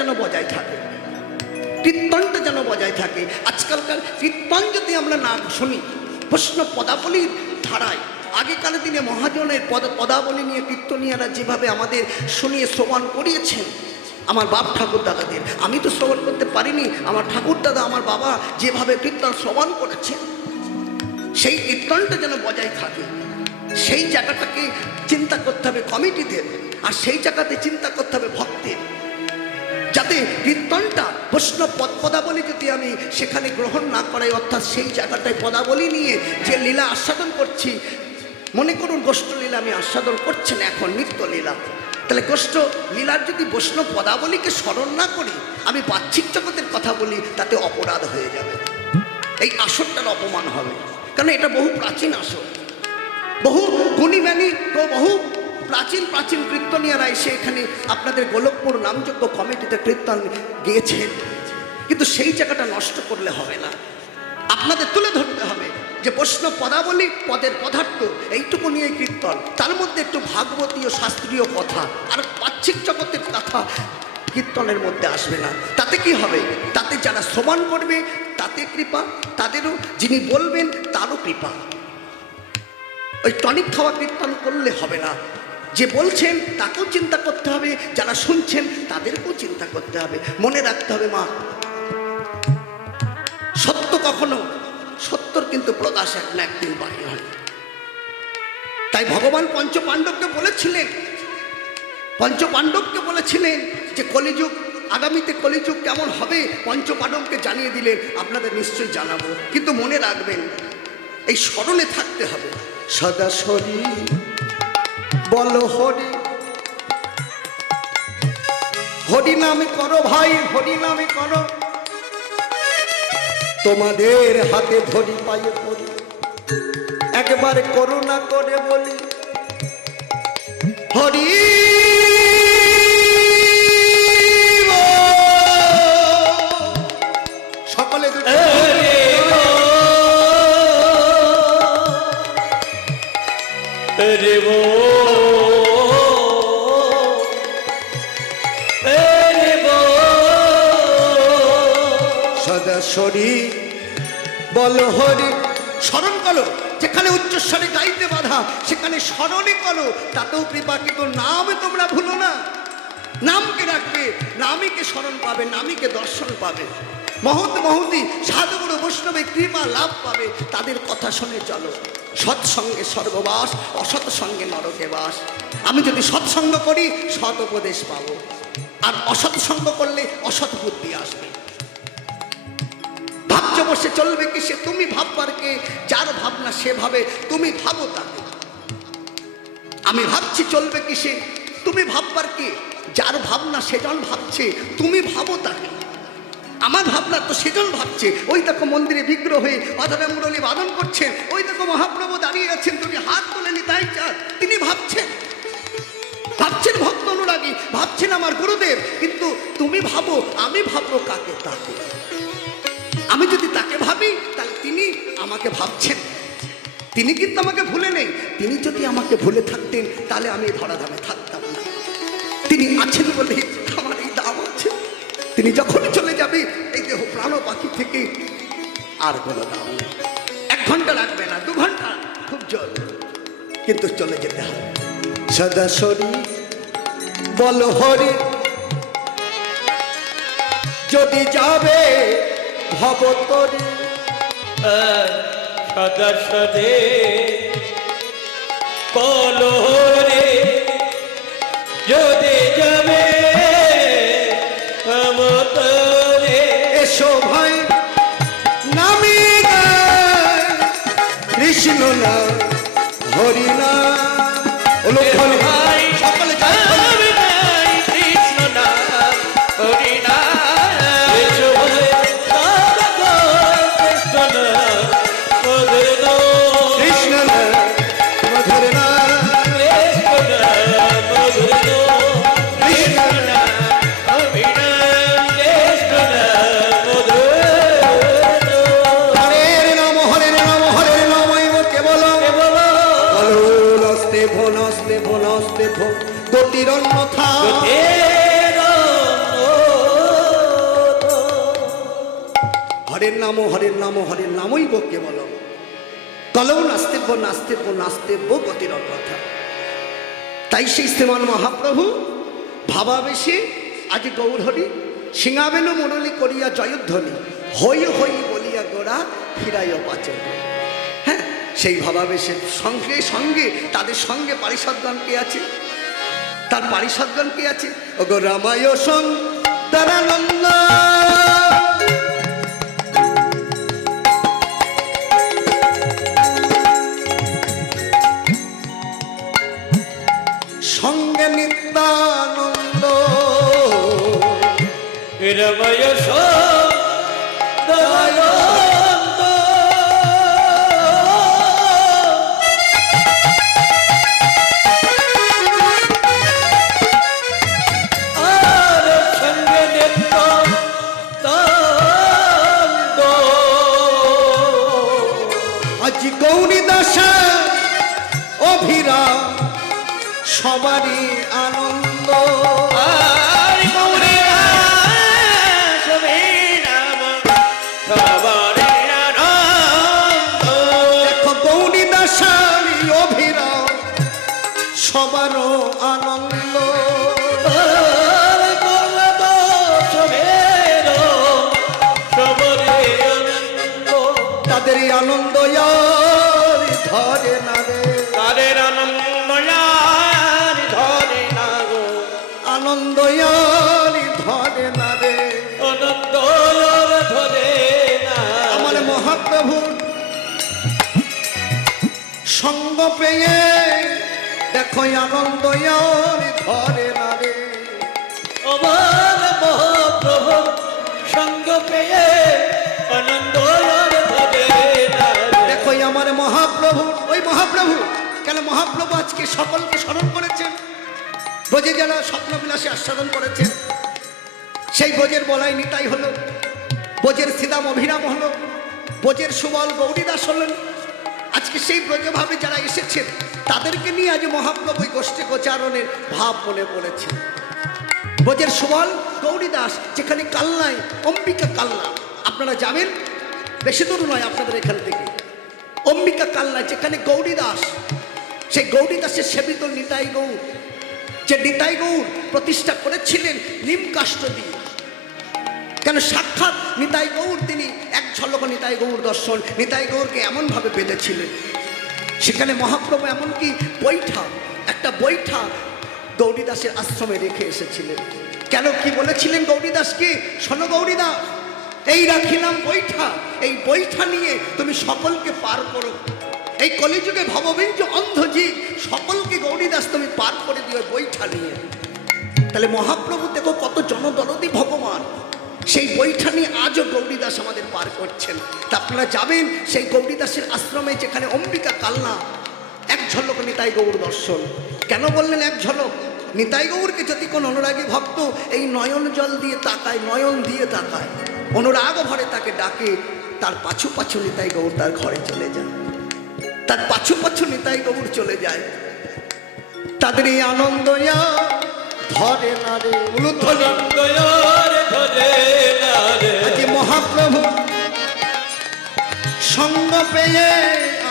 যেন বজায় থাকে, কীর্তনটা যেন বজায় থাকে। আজকালকার কীর্তন যদি আমরা না শুনি, প্রশ্ন পদাবলীর ধারায়, আগেকার দিনে মহাজনের পদাবলী নিয়ে কীর্তনিয়ারা যেভাবে আমাদের শুনিয়ে শ্রবণ করিয়েছেন, আমার বাপ ঠাকুর দাদাদের, আমি তো শ্রবণ করতে পারিনি, আমার ঠাকুর দাদা আমার বাবা যেভাবে কীর্তন শ্রবণ করেছেন, সেই কীর্তনটা যেন বজায় থাকে। সেই জায়গাটাকে চিন্তা করতে হবে কমিটিদের, আর সেই জায়গাতে চিন্তা করতে হবে ভক্তের, যাতে কীর্তনটা বৈষ্ণব পদাবলী যদি আমি সেখানে গ্রহণ না করাই, অর্থাৎ সেই জায়গাটায় পদাবলী নিয়ে যে লীলা আস্বাদন করছি, মনে করুন গোষ্ঠ লীলা আমি আস্বাদন করছি না, এখন নিত্য লীলা, তাহলে গোষ্ঠ লীলার যদি বৈষ্ণব পদাবলীকে স্মরণ না করি, আমি বাহ্যিক জগতের কথা বলি, তাতে অপরাধ হয়ে যাবে, এই আসরটার অপমান হবে। কারণ এটা বহু প্রাচীন আসর, বহু গুণীমানী বহু প্রাচীন প্রাচীন কীর্তনিয়ারা এসে এখানে আপনাদের গোলকপুর নামযোগ্য কমিটিতে কীর্তন গিয়েছেন, কিন্তু সেই জায়গাটা নষ্ট করলে হবে না। আপনাদের তুলে ধরতে হবে যে বৈষ্ণব পদাবলী, পদের পদার্থ, এইটুকু নিয়ে কীর্তন, তার মধ্যে একটু ভাগবতীয় শাস্ত্রীয় কথা আর বাহ্যিক জগতের কথা কীর্তনের মধ্যে আসবে না। তাতে কি হবে? তাতে যারা শ্রবণ করবে তাতে কৃপা, তাদেরও যিনি বলবেন তারও কৃপা। ওই টনিক খাওয়া কীর্তন করলে হবে না, যে বলছেন তাকেও চিন্তা করতে হবে, যারা শুনছেন তাদেরকেও চিন্তা করতে হবে। মনে রাখতে হবে মা, সত্য কখনো, সত্যর কিন্তু প্রকাশ এক না একদিন বাড়ি হয়। তাই ভগবান পঞ্চপাণ্ডবকে বলেছিলেন যে কলিযুগ, আগামীতে কলিযুগ কেমন হবে পঞ্চপাণ্ডবকে জানিয়ে দিলেন, আপনাদের নিশ্চয়ই জানাবো। কিন্তু মনে রাখবেন, এই স্মরণে থাকতে হবে, সদা হরি বলো হরি, হরি নামে করো ভাই, হরি নামে করো, তোমাদের হাতে ধরি পায়ে পড়ি, একবার করুণা করে বলি হরি সকলে সদাশরী বলো হরি। স্মরণ করো, যেখানে উচ্চস্বরে গাইতে বাধা সেখানে স্মরণে করো, তাতেও কৃপা। কিন্তু নামে তোমরা ভুলো না, নামকে রাখবে, নামীকে স্মরণ পাবে, নামীকে দর্শন পাবে। মহৎ মহতি সাধুগুরু বৈষ্ণবে কৃপা লাভ পাবে, তাদের কথা শুনে চলো। সৎসঙ্গে স্বর্গবাস, অসৎ সঙ্গে নরকে বাস। আমি যদি সৎসঙ্গ করি সৎ উপদেশ পাবো, আর অসৎ সঙ্গ করলে অসৎ বুদ্ধি আসবে। ভাবছো বসে চলবে কি সে, তুমি ভাববার কে, যার ভাবনা সে ভাবে, তুমি ভাবো তাকে। আমি ভাবছি চলবে কি সে, তুমি ভাববার কে, যার ভাবনা সেজন ভাবছে, তুমি ভাবো তাকে। আমার ভাবনা তো সেজন ভাবছে। ওই দেখো মন্দিরে বিগ্রহ হয়ে অধরে মুরলী বাদন করছেন, ওই দেখো মহাপ্রভু দাঁড়িয়ে আছেন, তুমি হাত তোলেনি তাই চান, তিনি ভাবছেন ভক্ত অনুরাগী, ভাবছেন আমার গুরুদেব। কিন্তু তুমি ভাবো, আমি ভাববো কাকে? তাকে। আমি যদি তাকে ভাবি তাহলে তিনি আমাকে ভাবছেন, তিনি কিন্তু আমাকে ভুলে নেই। তিনি যদি আমাকে ভুলে থাকতেন তাহলে আমি ধরাধামে থাকতাম না। তিনি আছেন বলে আমার এই দাম আছে। তিনি যখন চলে যাবে এই দেহ প্রাণ পাখি থেকে আর কোনো দাম নেই। 1 ঘন্টা লাগবে না, 2 ঘন্টা খুব জোর, কিন্তু চলে যেতে হবে। সদাশরী বলো হরি, যদি যাবে ভবতরী, সদস্যদে বলো রে, যদি যাবে ভবতরে। এসো ভাই নামি কৃষ্ণ না হরি না, ভাই সকলে কৃষ্ণ নাম হরি নাম, এসো ভাই কৃষ্ণ নাম মধুর নাম, কৃষ্ণ না মধুর না, কৃষ্ণ নাম মধুর নাম, কৃষ্ণ না হরি নাম, কৃষ্ণ নাম মধুর নাম। হরের নাম হরের নাম হরের নাম কেবল কেবল নস্তে ভো নস্তে ভো নস্তে ভো গতির অন্যথা। গতির হরের নাম হরের নামই বকে বলো কলৌ নাস্তেব্য নাস্তেব্য নাস্তেব্য গতির কথা। তাই সেই শ্রীমান মহাপ্রভু ভাবাবেশে আজ গৌরহরি সিঙাবেন মুরলী করিয়া জয়ধ্বনি হই হই বলিয়া গোড়া ফিরাইয়া পাচন। হ্যাঁ, সেই ভাবাবেশের সঙ্গে সঙ্গে তাদের সঙ্গে পারিষদগণ কে আছে? তার পারিষদগণ কে আছে? ও গো রামায় সন্তরানন্দ সঙ্গে নিত্যানন্দ রময় সদানন্দ আর সঙ্গে নিত্যানন্দ আজ গৌরী দাসা অভিরাম সবারই আনন্দ। আর গৌরী সবে নাম সবারে আনন্দ। দেখো গৌরী দাসারই অভিরাম সবার আনন্দ। আর গৌরব সবের সবারে আনন্দ। তাদেরই আনন্দ আর ধরে না রে, তাদের আনন্দ আর ধরে না গো, আনন্দ আর ধরে না রে। আনন্দ আর ধরে না। আমার মহাপ্রভুর সঙ্গ পেয়ে দেখো আনন্দ আর ধরে না রে। আমার মহাপ্রভু সঙ্গ পেয়ে আনন্দ আর ধরে না। দেখো আমার মহাপ্রভু, ওই মহাপ্রভু কেন মহাপ্রভু আজকে সকলকে স্মরণ করেছেন। ব্রজে যারা স্বপ্নবিলাসে আস্বাদন করেছেন সেই ব্রজের বলাই নিতাই হলো, ব্রজের শ্রীদাম অভিরাম হলো, ব্রজের সুবল গৌরীদাস হলেন। আজকে সেই ব্রজভাবে যারা এসেছেন তাদেরকে নিয়ে আজ মহাপ্রভু গোষ্ঠী গোচারণের ভাব মনে পড়েছে। ব্রজের সুবল গৌরীদাস যেখানে কালনায় অম্বিকা কালনা, আপনারা যাবেন বেশি দূর নয় আপনাদের এখান থেকে, অম্বিকা কালনা যেখানে গৌরীদাস, সেই গৌরীদাসের সেবিত নিতাই গৌর, যে নিতাই গৌর প্রতিষ্ঠা করেছিলেন নিম কাষ্ঠ দিয়ে। কেন সাক্ষাৎ নিতাই গৌর, তিনি এক ঝলক নিতাই গৌর দর্শন নিতাই গৌরকে এমনভাবে বেঁধেছিলেন। সেখানে মহাপ্রভু এমনকি বৈঠা, একটা বৈঠা গৌরীদাসের আশ্রমে রেখে এসেছিলেন। কেন কি বলেছিলেন গৌরীদাসকে? শোনো গৌরীদাস, এই রাখিলাম বৈঠা, এই বৈঠা নিয়ে তুমি সকলকে পার করো। এই কলিযুগে ভববিঞ্জ অন্ধজীব সকলকে গৌরীদাস তুমি পার করে দিও বৈঠা নিয়ে। তাহলে মহাপ্রভু দেখো কত জনদরদী ভগবান, সেই বৈঠা নিয়ে আজও গৌরীদাস আমাদের পার করছেন। তা আপনারা যাবেন সেই গৌরীদাসের আশ্রমে যেখানে অম্বিকা কালনা, এক ঝলক নিতাই গৌর দর্শন। কেন বললেন এক ঝলক? নিতাই গৌরকে যদি কোন অনুরাগী ভক্ত এই নয়ন জল দিয়ে তাকায়, নয়ন দিয়ে তাকায়, অনুরাগ ভরে তাকে ডাকে, তার পাছু পাছু নিতাই গৌর তার ঘরে চলে যায়, তার পাছু পাছু নিতাই গৌর চলে যায়। তাদের এই আনন্দ ধরে না রে, উলুধ্বনি আনন্দ আর ধরে না রে। আজ মহাপ্রভু সঙ্গ পেয়ে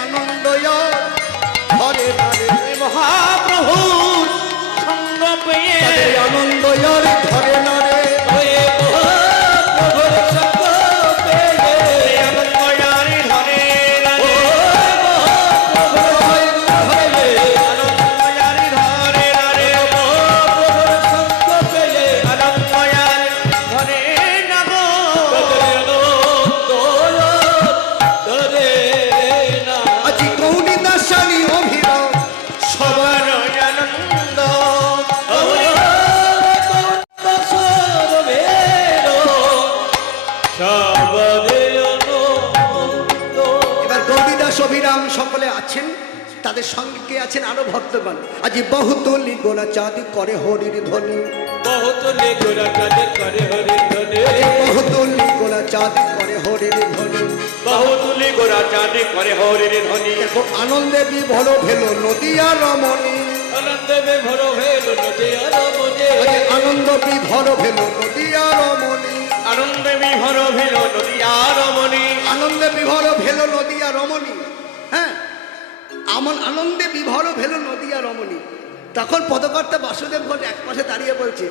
আনন্দ ধরে না রে। মহাপ্রভু সঙ্গ পেয়ে তাদের আনন্দ ধরে না রে। ওই মহাপ্রভুর সঙ্গ পেয়ে আনন্দ আর ধরে না রে। আজ গৌরী দাসানি অভিরাম সবার এবার গৌরীদাস অভিরাম সকলে আছেন, তাদের সঙ্গে কে আছেন? আরো ভক্তগণ। আজ বহুতলি গোলা চাঁদি করে হরির ধ্বনি, বহুতলি গোরা কাজে করে হরি ধনে। বহুতলি গোলা চাঁদি করে হরির ধ্বনি। বহুতলি গোরা চাঁদে করে হরির ধ্বনি। দেখো আনন্দে বিভোর ভেল নদিয়া রমণী, আনন্দে বিভোর ভেল নদিয়া রমণী। আনন্দ বিভোর ভেল নদিয়া রমণী। আনন্দে বিভোর ভেল নদিয়া রমণী। বিভোর ভেলো নদিয়া রমণী, হ্যাঁ আমন আনন্দে বিভোর ভেলো নদিয়া রমণী। তখন পদকর্তা বাসুদেব ঘোষ এক পাশে দাঁড়িয়ে বলছে,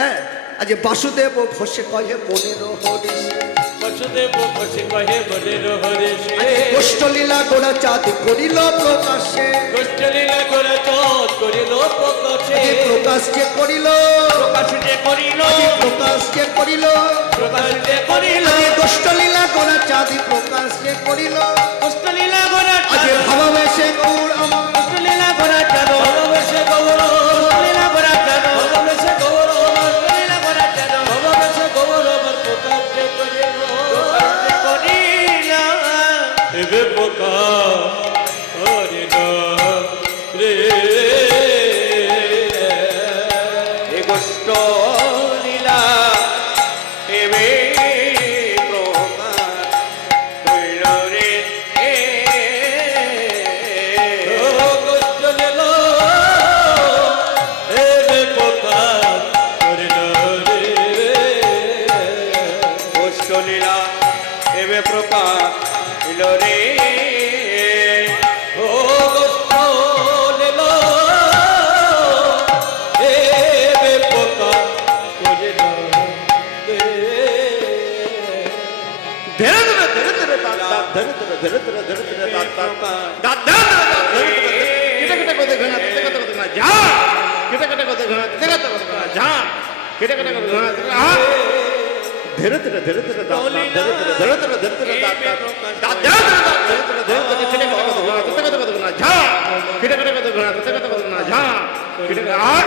হ্যাঁ আজ বাসুদেব ও ঘোষে কহে মনের হরিষে, বসুদেব বসে কহে বনের হরিষে, গোষ্ঠলীলা গোড়া চাঁদ করিল প্রকাশে, গোষ্ঠলীলা করে চোদ করিল প্রকাশে, প্রকাশ যে করিল, প্রকাশে করিল, প্রকাশ যে করিল, প্রকাশে করিল, গোষ্ঠলীলা গোড়া চাঁদ প্রকাশ যে করিল, গোষ্ঠলীলা করে আজ ভাবাবেশে গৌর আমার, গোষ্ঠলীলা করে চাঁদ ভালোবেসে গৌর, গোষ্ঠলীলা করে চাঁদ ভালোবেসে গৌর, গোষ্ঠলীলা করে চাঁদ ভালোবেসে গৌর আমার প্রকাশে করিল, প্রকাশে করিল, এবে প্রকাশ করিল রে, এ গোষ্ঠলীলা এবে প্রকাশ করিল রে, ও গোষ্ঠলীলা এবে প্রকাশ করিল রে, গোষ্ঠলীলা এবে প্রকাশ করিল রে, ও গোষ্ঠলীলা এবে প্রকাশ করিল রে। ধীরে ধীরে ধীরে ধীরে দাঁত দাঁত ধীরে ধীরে ধীরে ধীরে ধীরে ধীরে দাঁত দাঁত দাঁত দাঁত ধীরে ধীরে কেটে কেটে কোতে ঘনা কেটে কেটে কোতে না যা কেটে কেটে কোতে ঘনা কেটে কেটে কোতে না যা কেটে কেটে কোতে ঘনা ধীরে ধীরে ধীরে ধীরে দাঁত দাঁত ধীরে ধীরে ধীরে ধীরে ধীরে ধীরে দাঁত দাঁত দাঁত ধীরে ধীরে ধীরে ধীরে কেটে কেটে কোতে ঘনা কেটে কেটে কোতে না যা কেটে কেটে কোতে ঘনা কেটে কেটে কোতে না যা কেটে আর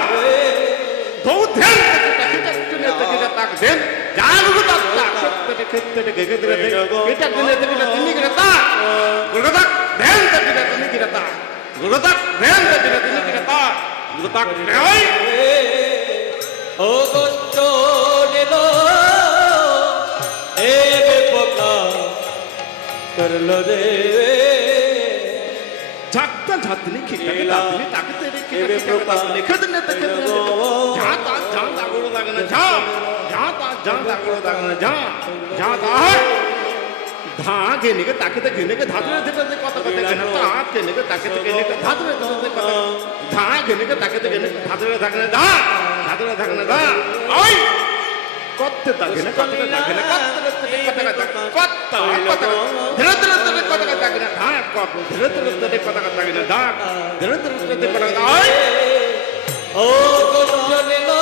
বহুত ধ্যান কেটে কেটে কেটে তাক দেন জানু তাক তাক কেটে কেটে কেটে ধীরে ধীরে কেটে দিনে দিনে তিনি কেটে গুরুদাক ধ্যান দিনে তিনি কেটে গুরুদাক ধ্যান দিনে তিনি কেটে গুরুদাক নাই ও গোষ্ঠলীলা এবে প্রকাশ করিল রে, ঝাকতা ঝাতনি খিটাকে দাতনি তাকতে রে কেটে প্রকাশ লিখে দিনে তাকে যা তা যা দাগুড় লাগনা যা যা তা যা দাগুড় লাগনা যা যা তা धा घेने के ताकि तो घेने के धातु रहते रहते कत कत घेने तो हाथ घेने के ताकि तो घेने के धातु रहते रहते कत धा घेने के ताकि तो घेने के धातु रहते घेने धा धातु रहते घेने धा आई कत ता घेने कत ता घेने कत रहते कत कत कत धीरे धीरे धीरे कत कत घेने धा कत धीरे धीरे धीरे कत कत घेने धा धीरे धीरे धीरे कत कत आई ও গোষ্ঠলীলা